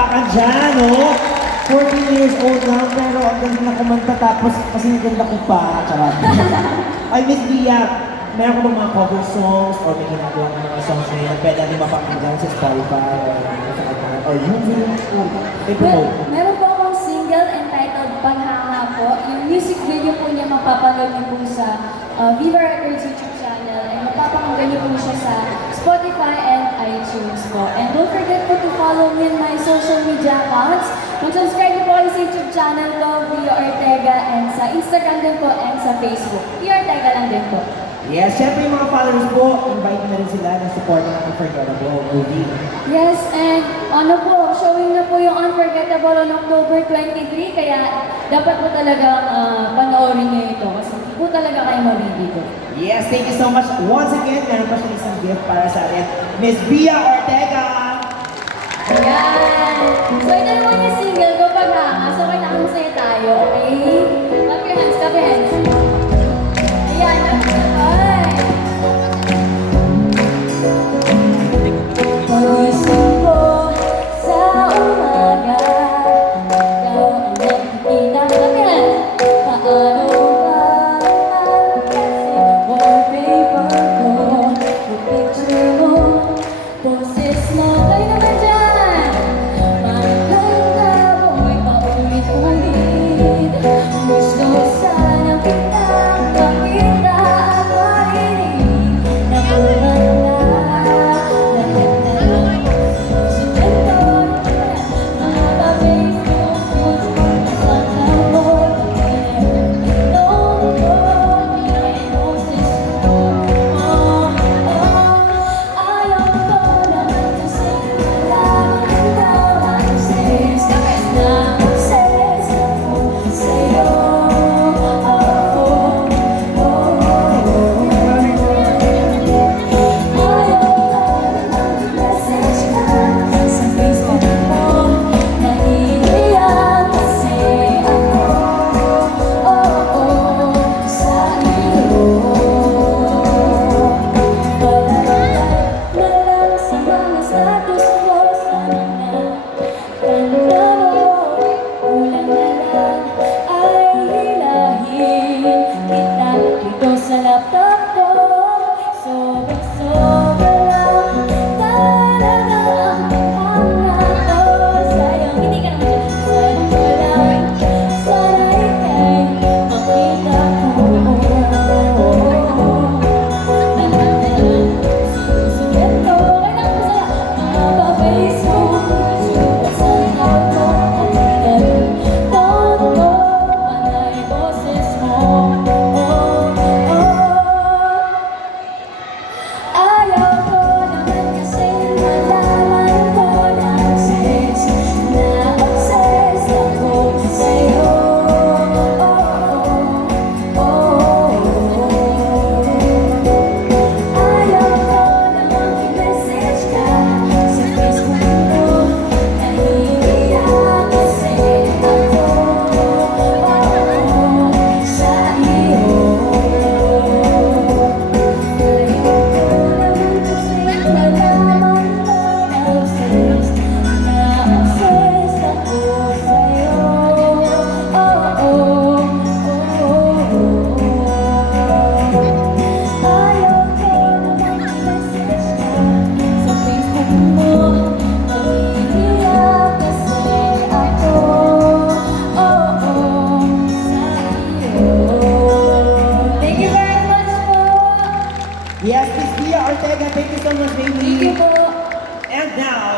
palakpakan dyan, no? 14 years old lang, pero ang ganda na kumanta tapos kasi ganda ko pa. Charot. Ay, Miss Bia, meron ko bang mga cover songs or may ginagawa ng mga songs na pwede natin mapakinggan sa Spotify or YouTube? Meron po akong single entitled Paghanga po. Yung music video po niya mapapanood niyo po sa Viva Records YouTube channel and mapapakinggan niyo po siya sa Spotify and iTunes po. And don't forget po to follow me on my social media accounts. Mag-subscribe niyo po kayo sa YouTube channel ko, Via Ortega, and sa Instagram din po and sa Facebook. Via Ortega lang din po. Yes, syempre yung mga followers po, invite na rin sila na support ng Unforgettable movie. Yes, and ano po, showing na po yung Unforgettable on October 23, kaya dapat po talagang panoorin niyo ito kasi hindi po talaga kayo mabibigo. Yes, thank you so much. Once again, meron pa siya isang gift para sa atin. Miss Bia Ortega! Ayan! So ito naman yung single ko, Paghanga. So kailangan masaya tayo, okay? Clap your hands, clap your hands. Ayan, ay! Pagising ko sa umaga, ikaw ang nakikita. Clap your hands. Paano ba ang kasi wallpaper ko? Yung picture mo, boses mo, kayo naman dyan. Maganda mo'y paulit-ulit. Gusto sana kitang makita at marinig na maganda. Yes, Miss Bia Ortega, thank you so much, baby. Thank you po. And now,